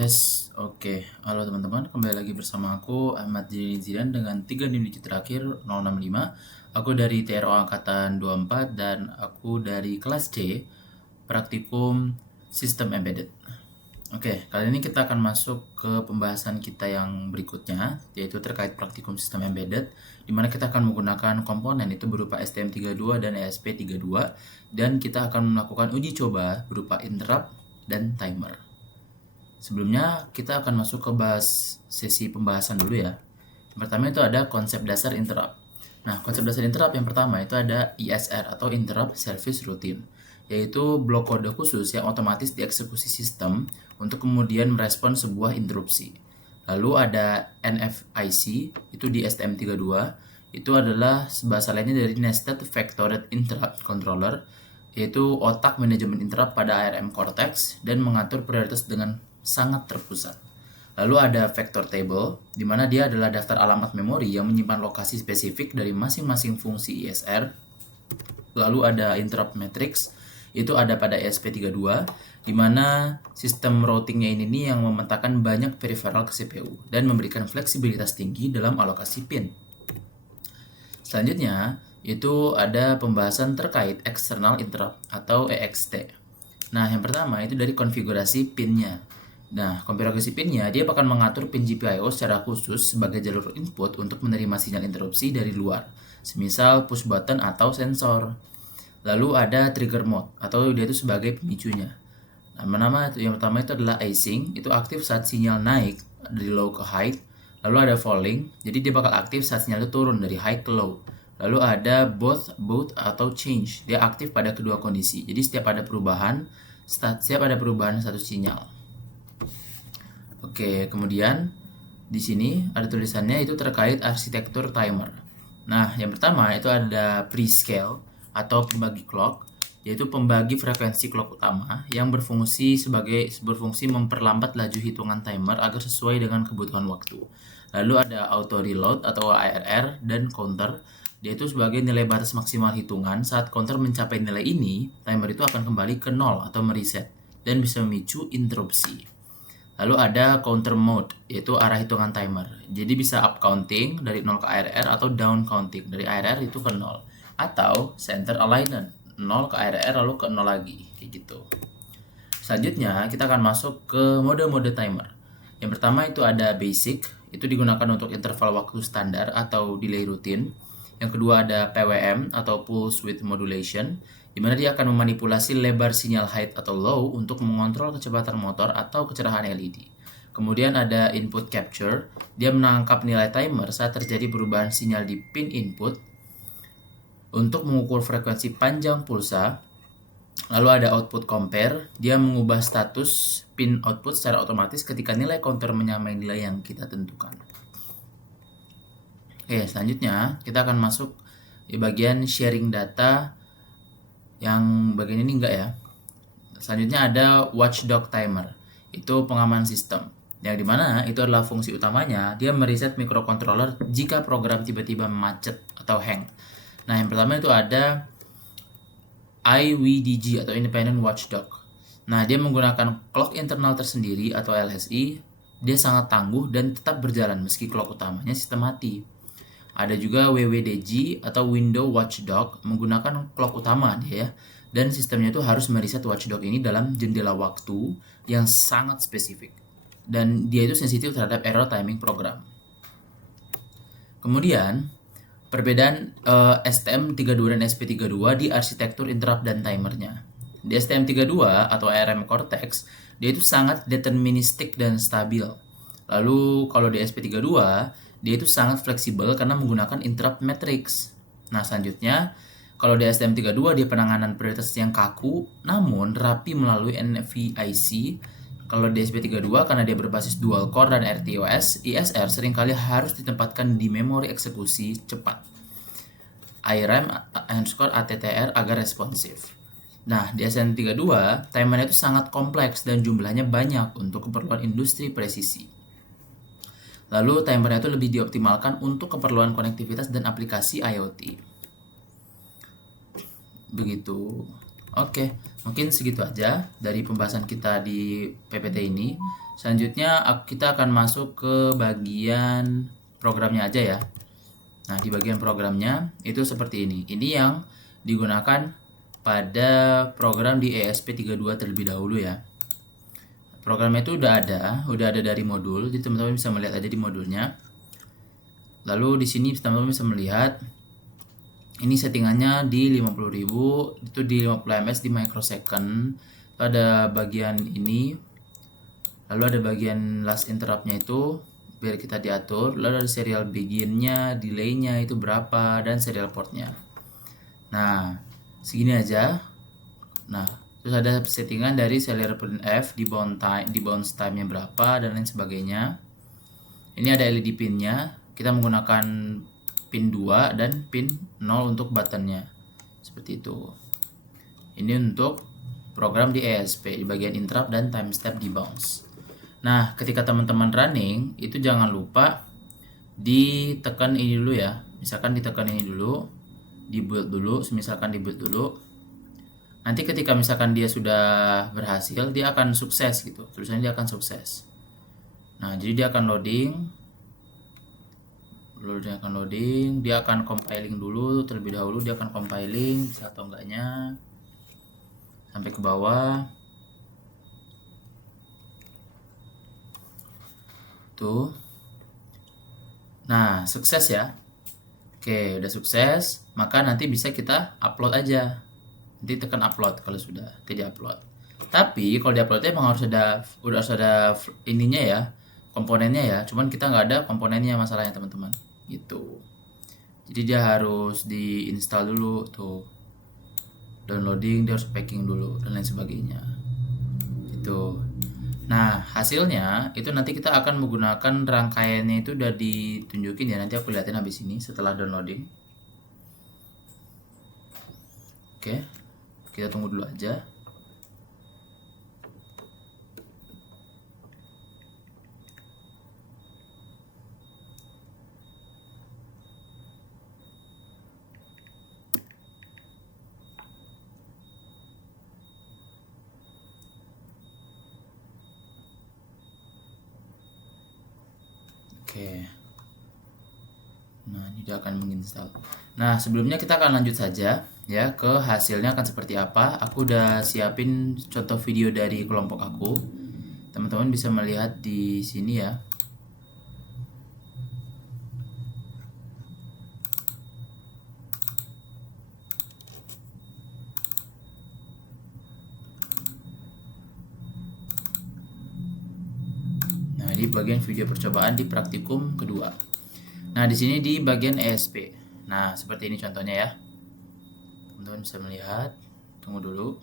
Tes, oke. Halo teman-teman, kembali lagi bersama aku Ahmad Zidan dengan 3 digit terakhir 065. Aku dari TRO Angkatan 24 dan aku dari kelas C, Praktikum Sistem Embedded. Oke, kali ini kita akan masuk ke pembahasan kita yang berikutnya, yaitu terkait praktikum sistem embedded, di mana kita akan menggunakan komponen itu berupa STM32 dan ESP32, dan kita akan melakukan uji coba berupa interrupt dan timer. Sebelumnya kita akan masuk ke sesi pembahasan dulu ya. Yang pertama itu ada konsep dasar interrupt. Nah, konsep dasar interrupt yang pertama itu ada ISR atau Interrupt Service Routine, yaitu blok kode khusus yang otomatis dieksekusi sistem untuk kemudian merespon sebuah interupsi. Lalu ada NFIC, itu di STM32, itu adalah bahasa lainnya dari Nested Vectored Interrupt Controller, yaitu otak manajemen interrupt pada ARM Cortex dan mengatur prioritas dengan sangat terpusat. Lalu ada vector table, di mana dia adalah daftar alamat memori yang menyimpan lokasi spesifik dari masing-masing fungsi ISR. Lalu ada interrupt matrix, itu ada pada ESP32, di mana sistem routingnya ini nih yang memetakan banyak peripheral ke CPU dan memberikan fleksibilitas tinggi dalam alokasi pin. Selanjutnya, itu ada pembahasan terkait external interrupt atau EXT. Nah, yang pertama itu dari konfigurasi pinnya. Nah, konfigurasi pinnya dia akan mengatur pin GPIO secara khusus sebagai jalur input untuk menerima sinyal interupsi dari luar, semisal push button atau sensor. Lalu ada trigger mode atau dia itu sebagai pemicunya. Nama yang pertama itu adalah async, itu aktif saat sinyal naik dari low ke high. Lalu ada falling, jadi dia bakal aktif saat sinyal itu turun dari high ke low. Lalu ada both atau change, dia aktif pada kedua kondisi. Jadi setiap ada perubahan status sinyal. Oke, kemudian di sini ada tulisannya itu terkait arsitektur timer. Nah, yang pertama itu ada prescale atau pembagi clock, yaitu pembagi frekuensi clock utama yang berfungsi memperlambat laju hitungan timer agar sesuai dengan kebutuhan waktu. Lalu ada auto reload atau ARR dan counter, yaitu sebagai nilai batas maksimal hitungan. Saat counter mencapai nilai ini, timer itu akan kembali ke 0 atau mereset dan bisa memicu interupsi. Lalu ada counter mode, yaitu arah hitungan timer. Jadi bisa up counting dari 0 ke ARR atau down counting dari ARR itu ke 0. Atau center alignment, 0 ke ARR lalu ke 0 lagi, kayak gitu. Selanjutnya kita akan masuk ke mode-mode timer. Yang pertama itu ada basic, itu digunakan untuk interval waktu standar atau delay routine. Yang kedua ada PWM atau pulse width modulation, di mana dia akan memanipulasi lebar sinyal high atau low untuk mengontrol kecepatan motor atau kecerahan LED. Kemudian ada input capture, dia menangkap nilai timer saat terjadi perubahan sinyal di pin input untuk mengukur frekuensi panjang pulsa. Lalu ada output compare, dia mengubah status pin output secara otomatis ketika nilai counter menyamai nilai yang kita tentukan. Oke, selanjutnya kita akan masuk di bagian sharing data. Yang bagian ini enggak ya. Selanjutnya ada watchdog timer, itu pengaman sistem, yang dimana itu adalah fungsi utamanya, dia mereset microcontroller jika program tiba-tiba macet atau hang. Nah, yang pertama itu ada IWDG atau Independent Watchdog. Nah, dia menggunakan clock internal tersendiri atau LSI, dia sangat tangguh dan tetap berjalan meski clock utamanya sistem mati. Ada juga WWDG atau Window Watchdog, menggunakan clock utama dia ya, dan sistemnya itu harus mereset watchdog ini dalam jendela waktu yang sangat spesifik, dan dia itu sensitif terhadap error timing program. Kemudian perbedaan STM32 dan SP32 di arsitektur interrupt dan timernya. Di STM32 atau ARM Cortex, dia itu sangat deterministik dan stabil. Lalu kalau di SP32, dia itu sangat fleksibel karena menggunakan interrupt matrix. Nah, selanjutnya kalau di STM32 dia penanganan prioritas yang kaku namun rapi melalui NVIC. Kalau di SP32 karena dia berbasis dual core dan RTOS, ISR seringkali harus ditempatkan di memori eksekusi cepat. IRAM ATTR agar responsif. Nah, di STM32 timernya itu sangat kompleks dan jumlahnya banyak untuk keperluan industri presisi. Lalu timernya itu lebih dioptimalkan untuk keperluan konektivitas dan aplikasi IoT. Begitu. Oke, mungkin segitu aja dari pembahasan kita di PPT ini. Selanjutnya kita akan masuk ke bagian programnya aja ya. Nah, di bagian programnya itu seperti ini. Ini yang digunakan pada program di ESP32 terlebih dahulu ya. Programnya itu udah ada dari modul. Jadi teman-teman bisa melihat aja di modulnya. Lalu di sini teman-teman bisa melihat ini settingannya di 50.000, itu di 50 ms di microsecond. Lalu ada bagian ini, lalu ada bagian last interrupt-nya itu biar kita diatur, lalu ada serial begin-nya, delay-nya itu berapa, dan serial port-nya. Nah, segini aja. Nah, terus ada settingan dari serial printf di bounce time-nya berapa dan lain sebagainya. Ini ada LED pin-nya. Kita menggunakan pin 2 dan pin 0 untuk buttonnya. Seperti itu. Ini untuk program di ESP di bagian interrupt dan time step di bounce. Nah, ketika teman-teman running, itu jangan lupa ditekan ini dulu ya. Misalkan ditekan ini dulu, di build dulu, misalkan di build dulu. Nanti ketika misalkan dia sudah berhasil, dia akan sukses gitu. Tulisannya dia akan sukses. Nah, jadi dia akan loading. Dia akan compiling dulu terlebih dahulu, dia akan compiling bisa atau enggaknya sampai ke bawah. Tuh. Nah, sukses ya. Oke, udah sukses, maka nanti bisa kita upload aja. Nanti tekan upload kalau sudah tidak upload. Tapi kalau di uploadnya emang udah harus ada ininya ya, komponennya ya. Cuman kita nggak ada komponennya masalahnya teman-teman. Gitu. Jadi dia harus diinstal dulu tuh. Downloading, dia harus packing dulu dan lain sebagainya. Gitu. Nah, hasilnya itu nanti kita akan menggunakan rangkaiannya itu udah ditunjukin ya. Nanti aku liatin habis ini setelah downloading. Oke, kita tunggu dulu aja. Oke. Nah, ini dia akan menginstal. Nah, sebelumnya kita akan lanjut saja ya ke hasilnya akan seperti apa. Aku udah siapin contoh video dari kelompok aku. Teman-teman bisa melihat di sini ya. Nah, di bagian video percobaan di praktikum kedua. Nah, di sini di bagian ESP. Nah, seperti ini contohnya ya. Teman-teman bisa melihat. Tunggu dulu.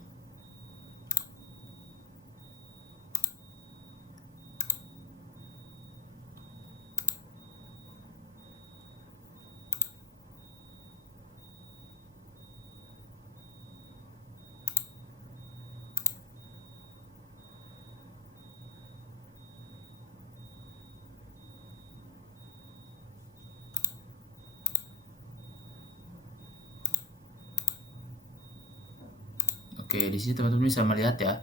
Oke, di sini teman-teman bisa melihat ya.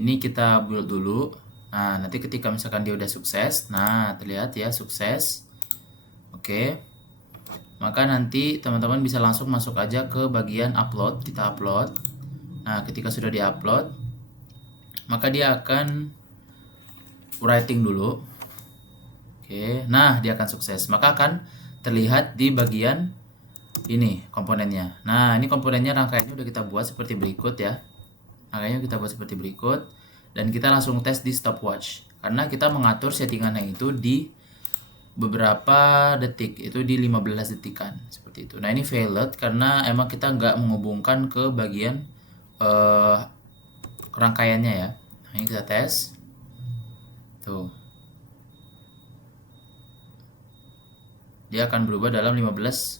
Ini kita build dulu. Nah, nanti ketika misalkan dia udah sukses, nah terlihat ya sukses. Oke. Maka nanti teman-teman bisa langsung masuk aja ke bagian upload, kita upload. Nah, ketika sudah di-upload, maka dia akan writing dulu. Oke. Nah, dia akan sukses. Maka akan terlihat di bagian ini komponennya. Nah, ini komponennya rangkaiannya udah kita buat seperti berikut ya. Makanya kita buat seperti berikut dan kita langsung tes di stopwatch karena kita mengatur settingannya itu di beberapa detik, itu di 15 detikan seperti itu. Nah, ini failed karena emang kita nggak menghubungkan ke bagian rangkaiannya ya. Nah, ini kita tes tuh, dia akan berubah dalam 15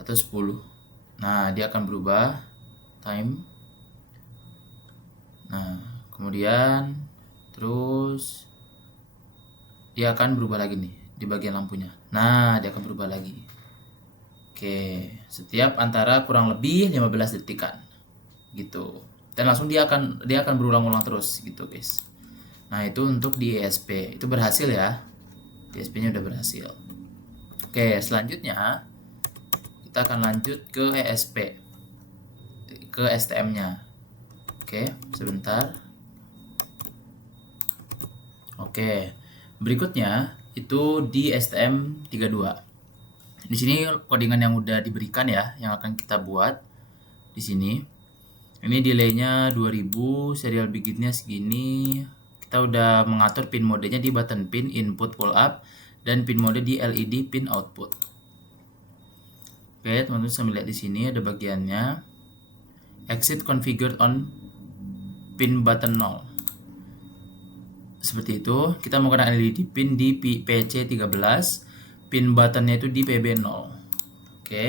atau 10. Nah, dia akan berubah time. Nah, kemudian terus dia akan berubah lagi nih di bagian lampunya. Nah, dia akan berubah lagi. Oke, setiap antara kurang lebih 15 detikan. gitu. Dan langsung dia akan berulang-ulang terus gitu, guys. Nah, itu untuk di ESP. Itu berhasil ya. ESP-nya udah berhasil. Oke, selanjutnya kita akan lanjut ke ESP. Ke STM-nya. Oke, sebentar. Oke. Berikutnya itu di STM32. Di sini codingan yang udah diberikan ya, yang akan kita buat di sini. Ini delaynya 2000, serial begitnya segini. Kita udah mengatur pin modenya di button pin input pull up dan pin mode di LED pin output. Oke, teman-teman bisa melihat di sini ada bagiannya. Exit configured on pin button 0. Seperti itu. Kita menggunakan LED pin di PC13, pin buttonnya itu di PB0. Oke.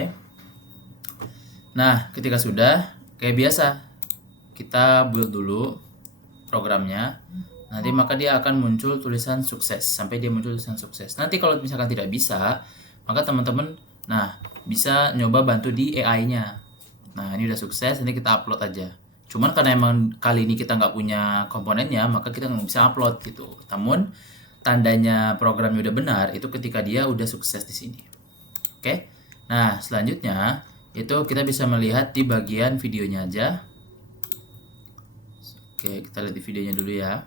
Nah, ketika sudah, kayak biasa, kita build dulu programnya. Nanti maka dia akan muncul tulisan sukses, sampai dia muncul tulisan sukses. Nanti kalau misalkan tidak bisa, maka teman-teman bisa nyoba bantu di AI-nya. Nah, ini udah sukses, nanti kita upload aja. Cuman karena emang kali ini kita nggak punya komponennya, maka kita nggak bisa upload gitu. Namun tandanya programnya udah benar itu ketika dia udah sukses di sini. Oke. Nah, selanjutnya itu kita bisa melihat di bagian videonya aja. Oke, kita lihat di videonya dulu ya.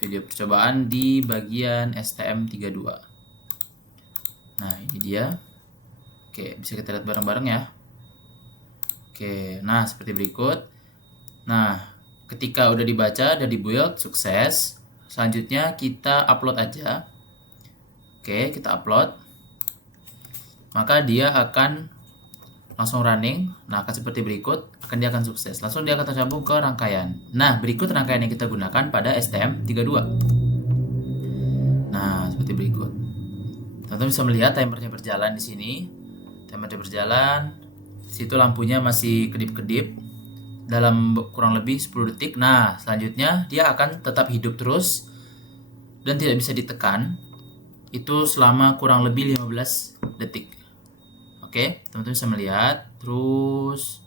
Video percobaan di bagian STM32. Nah, ini dia. Oke, bisa kita lihat bareng-bareng ya. Oke, nah seperti berikut. Nah, ketika udah dibaca dan dibuild sukses, selanjutnya kita upload aja. Oke, kita upload. Maka dia akan langsung running. Nah, akan seperti berikut, dia akan sukses. Langsung dia akan tersambung ke rangkaian. Nah, berikut rangkaian yang kita gunakan pada STM32. Nah, seperti berikut. Teman-teman bisa melihat timernya berjalan di sini. Timernya berjalan. Situ lampunya masih kedip-kedip dalam kurang lebih 10 detik. Nah, selanjutnya dia akan tetap hidup terus dan tidak bisa ditekan. Itu selama kurang lebih 15 detik. Oke, teman-teman bisa melihat terus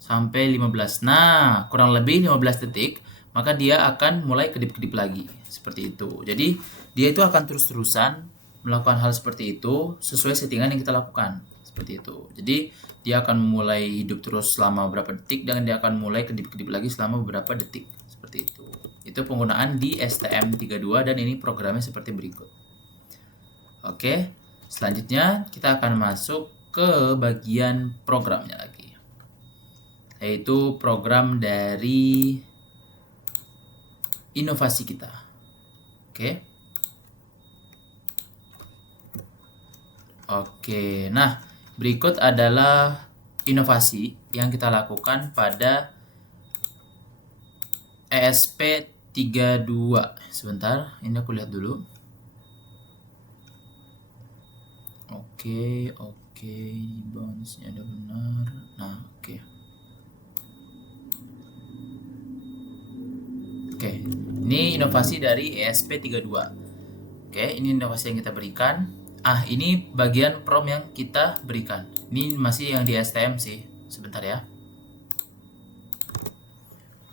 sampai 15. Nah, kurang lebih 15 detik, maka dia akan mulai kedip-kedip lagi. Seperti itu. Jadi, dia itu akan terus-terusan melakukan hal seperti itu sesuai settingan yang kita lakukan. Seperti itu. Jadi, dia akan mulai hidup terus selama beberapa detik dan dia akan mulai kedip-kedip lagi selama beberapa detik. Seperti itu. Itu penggunaan di STM32 dan ini programnya seperti berikut. Oke, selanjutnya kita akan masuk ke bagian programnya lagi, yaitu program dari inovasi kita. Oke, nah berikut adalah inovasi yang kita lakukan pada ESP32. Sebentar, ini aku lihat dulu. Oke, bounce-nya ada benar. Nah, oke. Ini inovasi dari ESP32. Oke, ini inovasi yang kita berikan. Ini bagian prompt yang kita berikan. Ini masih yang di STM sih. Sebentar ya.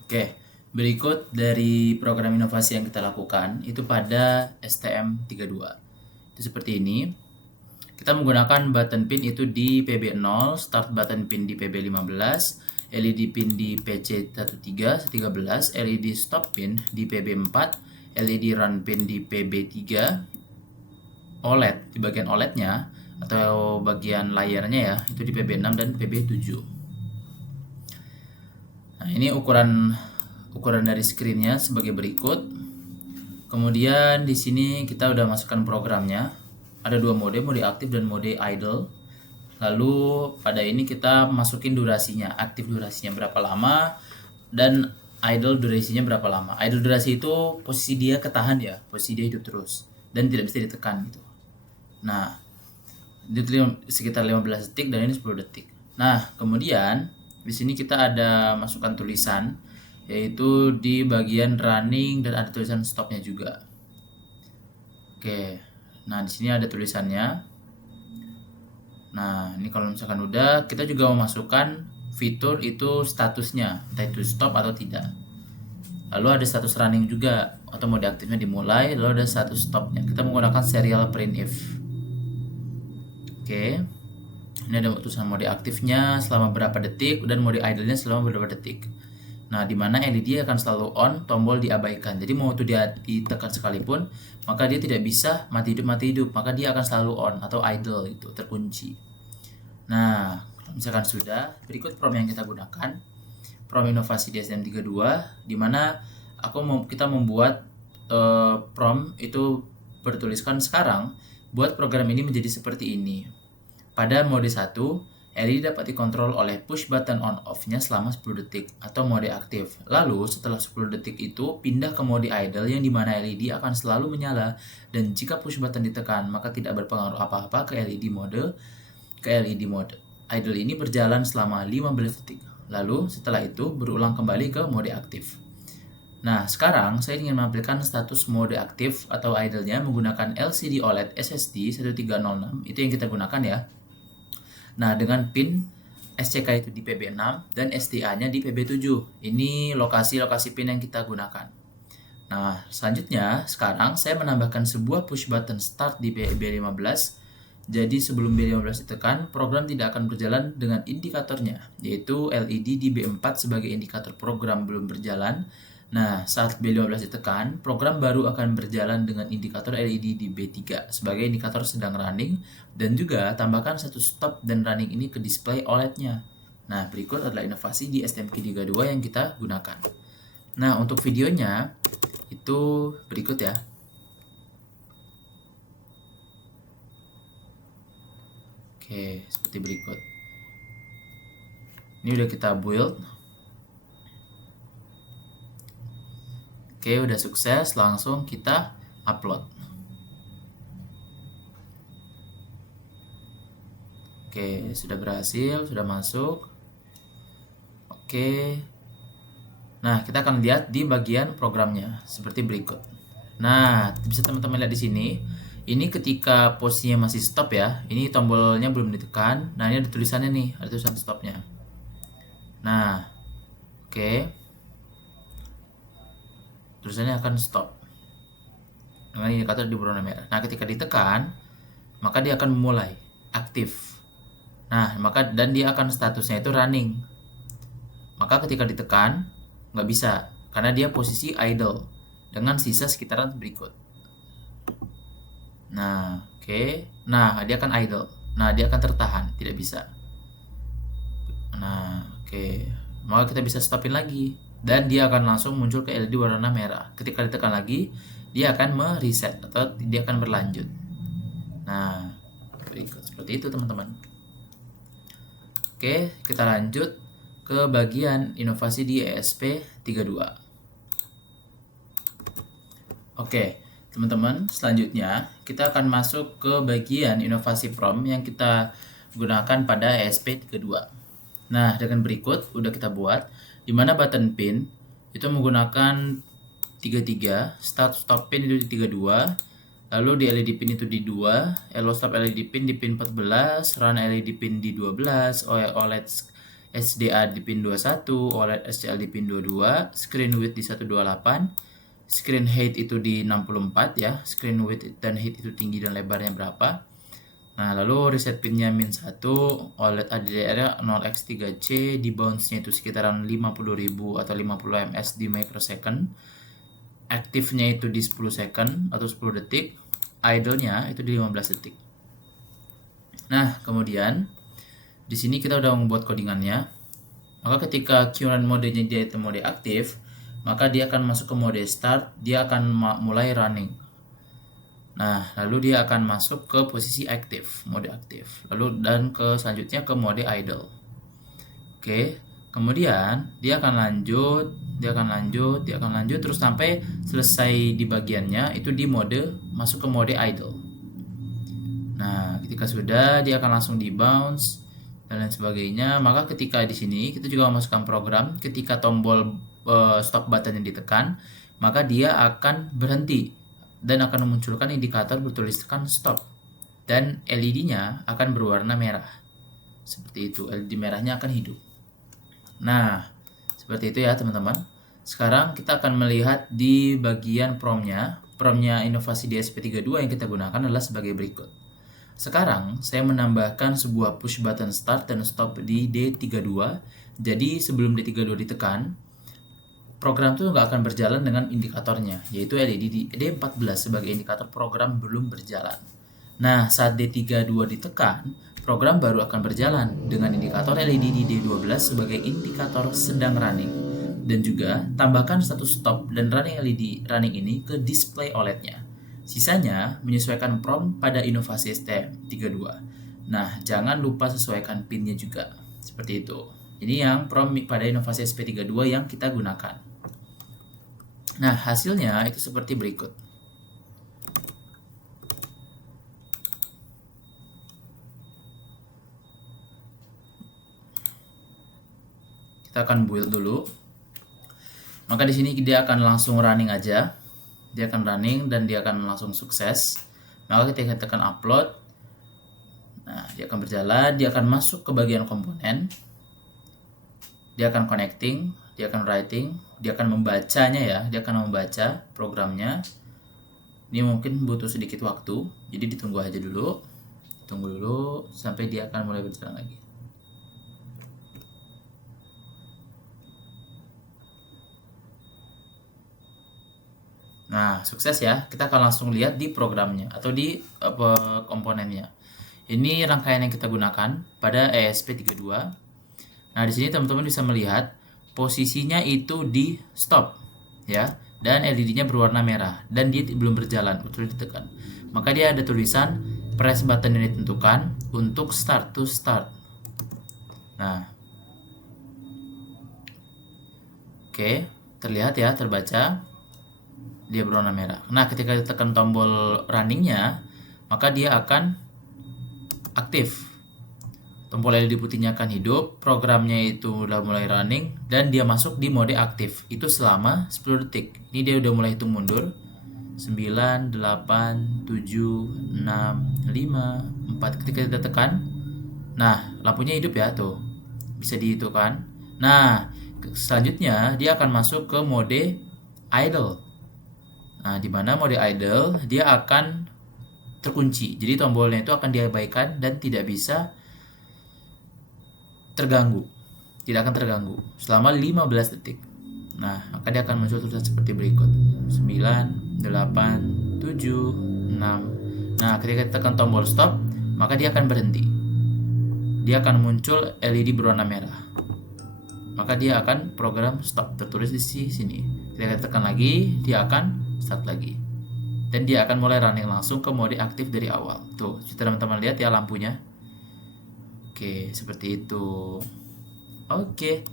Oke, berikut dari program inovasi yang kita lakukan itu pada STM32. Itu seperti ini. Kita menggunakan button pin itu di PB0, start button pin di PB15, LED pin di PC13, LED stop pin di PB4, LED run pin di PB3, OLED di bagian OLED-nya atau bagian layarnya ya, itu di PB6 dan PB7. Nah, ini ukuran dari screen-nya sebagai berikut. Kemudian di sini kita udah masukkan programnya. Ada dua mode aktif dan mode idle. Lalu pada ini kita masukin durasinya, aktif durasinya berapa lama dan idle durasinya berapa lama. Idle durasi itu posisi dia ketahan ya, posisi dia hidup terus dan tidak bisa ditekan gitu. Nah, itu sekitar 15 detik dan ini 10 detik. Nah, kemudian di sini kita ada masukkan tulisan yaitu di bagian running dan ada tulisan stopnya juga. Oke. Nah, di sini ada tulisannya. Nah, ini kalau misalkan udah, kita juga memasukkan fitur itu statusnya, entah itu stop atau tidak. Lalu ada status running juga atau mode aktifnya dimulai, lalu ada status stopnya. Kita menggunakan serial printf. Oke. Ini ada tulisan mode aktifnya selama berapa detik dan mode idle-nya selama berapa detik. Nah, di mana LED akan selalu on, tombol diabaikan. Jadi mau itu dia ditekan sekalipun, maka dia tidak bisa mati hidup, maka dia akan selalu on atau idle itu terkunci. Nah, misalkan sudah, berikut prom yang kita gunakan. Prom inovasi di STM32 di mana kita membuat prom itu bertuliskan sekarang buat program ini menjadi seperti ini. Pada mode 1, LED dapat dikontrol oleh push button on off-nya selama 10 detik atau mode aktif. Lalu setelah 10 detik itu pindah ke mode idle yang dimana LED akan selalu menyala dan jika push button ditekan maka tidak berpengaruh apa-apa ke LED mode. Idle ini berjalan selama 15 detik. Lalu setelah itu berulang kembali ke mode aktif. Nah, sekarang saya ingin menampilkan status mode aktif atau idle-nya menggunakan LCD OLED SSD 1306. Itu yang kita gunakan ya. Nah, dengan pin SCK itu di PB6 dan SDA-nya di PB7. Ini lokasi-lokasi pin yang kita gunakan. Nah, selanjutnya sekarang saya menambahkan sebuah push button start di B15. Jadi sebelum B15 ditekan, program tidak akan berjalan dengan indikatornya, yaitu LED di B4 sebagai indikator program belum berjalan. Nah, saat B15 ditekan, program baru akan berjalan dengan indikator LED di B3 sebagai indikator sedang running, dan juga tambahkan satu stop dan running ini ke display OLED-nya. Nah, berikut adalah inovasi di STM32 yang kita gunakan. Nah, untuk videonya itu berikut ya. Oke, seperti berikut. Ini udah kita build. Oke, udah sukses, langsung kita upload. Oke, sudah berhasil, sudah masuk. Oke. Nah, kita akan lihat di bagian programnya seperti berikut. Nah, bisa teman-teman lihat di sini. Ini ketika posisinya masih stop ya. Ini tombolnya belum ditekan. Nah, ini ada tulisannya nih, ada tulisan stopnya. Nah, oke. Tulisannya akan stop dengan indikator di berwarna merah. Nah, ketika ditekan, maka dia akan memulai aktif. Nah, dan dia akan statusnya itu running. Maka ketika ditekan, nggak bisa karena dia posisi idle dengan sisa sekitaran berikut. Nah, oke. Nah, dia akan idle. Nah, dia akan tertahan, tidak bisa. Nah, oke. Maka kita bisa stopin lagi. Dan dia akan langsung muncul ke LED warna merah. Ketika ditekan lagi, dia akan mereset atau dia akan berlanjut. Nah, berikut seperti itu teman-teman. Oke, kita lanjut ke bagian inovasi di ESP32. Oke, teman-teman, selanjutnya kita akan masuk ke bagian inovasi prom yang kita gunakan pada ESP32. Nah, dengan berikut udah kita buat, di mana button pin itu menggunakan 33, start stop pin itu di 32, lalu di LED pin itu di 2, hello stop LED pin di pin 14, run LED pin di 12, OLED SDA di pin 21, OLED SCL di pin 22, screen width di 128, screen height itu di 64 ya, screen width dan height itu tinggi dan lebarnya berapa. Nah, lalu reset pinnya -1, OLED HDR 0x3C, di bounce-nya itu sekitaran 50.000 atau 50 ms di microsecond. Aktifnya itu di 10 second atau 10 detik. Idle-nya itu di 15 detik. Nah, kemudian di sini kita udah membuat codingannya. Maka ketika current modenya dia itu mode aktif, maka dia akan masuk ke mode start, dia akan mulai running. Nah, lalu dia akan masuk ke posisi aktif, mode aktif. Lalu dan selanjutnya ke mode idle. Oke, kemudian dia akan lanjut terus sampai selesai di bagiannya itu di mode masuk ke mode idle. Nah, ketika sudah dia akan langsung di bounce dan lain sebagainya. Maka ketika di sini kita juga memasukkan program, ketika tombol stop button yang ditekan, maka dia akan berhenti dan akan memunculkan indikator bertuliskan stop dan LED-nya akan berwarna merah. Seperti itu, LED merahnya akan hidup. Nah, seperti itu ya teman-teman. Sekarang kita akan melihat di bagian promnya. Promnya inovasi di SP32 yang kita gunakan adalah sebagai berikut. Sekarang saya menambahkan sebuah push button start dan stop di D32. Jadi sebelum D32 ditekan, program itu nggak akan berjalan dengan indikatornya, yaitu LED di D14 sebagai indikator program belum berjalan. Nah, saat D32 ditekan, program baru akan berjalan dengan indikator LED di D12 sebagai indikator sedang running. Dan juga tambahkan status stop dan running LED running ini ke display OLED-nya. Sisanya menyesuaikan prom pada inovasi STM32. Nah, jangan lupa sesuaikan pin-nya juga. Seperti itu. Ini yang prom pada inovasi SP32 yang kita gunakan. Nah, hasilnya itu seperti berikut. Kita akan build dulu. Maka di sini dia akan langsung running aja. Dia akan running dan dia akan langsung sukses. Maka ketika tekan upload, nah dia akan berjalan, dia akan masuk ke bagian komponen. Dia akan connecting, dia akan writing, dia akan membacanya ya, dia akan membaca programnya. Ini mungkin butuh sedikit waktu, jadi ditunggu aja dulu. Tunggu dulu sampai dia akan mulai berjalan lagi. Nah, sukses ya. Kita akan langsung lihat di programnya atau di komponennya. Ini rangkaian yang kita gunakan pada ESP32. Nah, di sini teman-teman bisa melihat posisinya itu di stop ya, dan LED-nya berwarna merah dan dia belum berjalan, betul ditekan. Maka dia ada tulisan press button yang ditentukan untuk start to start. Nah, oke, terlihat ya, terbaca. Dia berwarna merah. Nah, ketika ditekan tombol runningnya, maka dia akan aktif. Tombol LED putihnya akan hidup, programnya itu udah mulai running, dan dia masuk di mode aktif. Itu selama 10 detik. Ini dia udah mulai hitung mundur. 9, 8, 7, 6, 5, 4. Ketika kita tekan, nah, lampunya hidup ya, tuh. Bisa dihitungkan. Nah, selanjutnya dia akan masuk ke mode idle. Nah, di mana mode idle dia akan terkunci. Jadi tombolnya itu akan diabaikan dan tidak bisa terganggu. Tidak akan terganggu selama 15 detik. Nah, maka dia akan muncul tulisan seperti berikut. 9, 8, 7, 6. Nah, ketika kita tekan tombol stop, maka dia akan berhenti. Dia akan muncul LED berwarna merah. Maka dia akan program stop, tertulis di sini. Ketika kita tekan lagi, dia akan start lagi. Dan dia akan mulai running langsung ke mode aktif dari awal. Tuh, teman-teman lihat ya lampunya. Oke, seperti itu. Oke.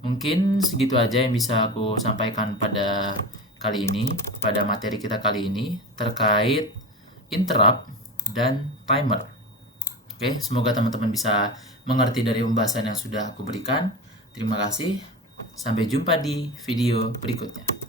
Mungkin segitu aja yang bisa aku sampaikan pada kali ini, pada materi kita kali ini terkait interrupt dan timer. Oke, semoga teman-teman bisa mengerti dari pembahasan yang sudah aku berikan. Terima kasih. Sampai jumpa di video berikutnya.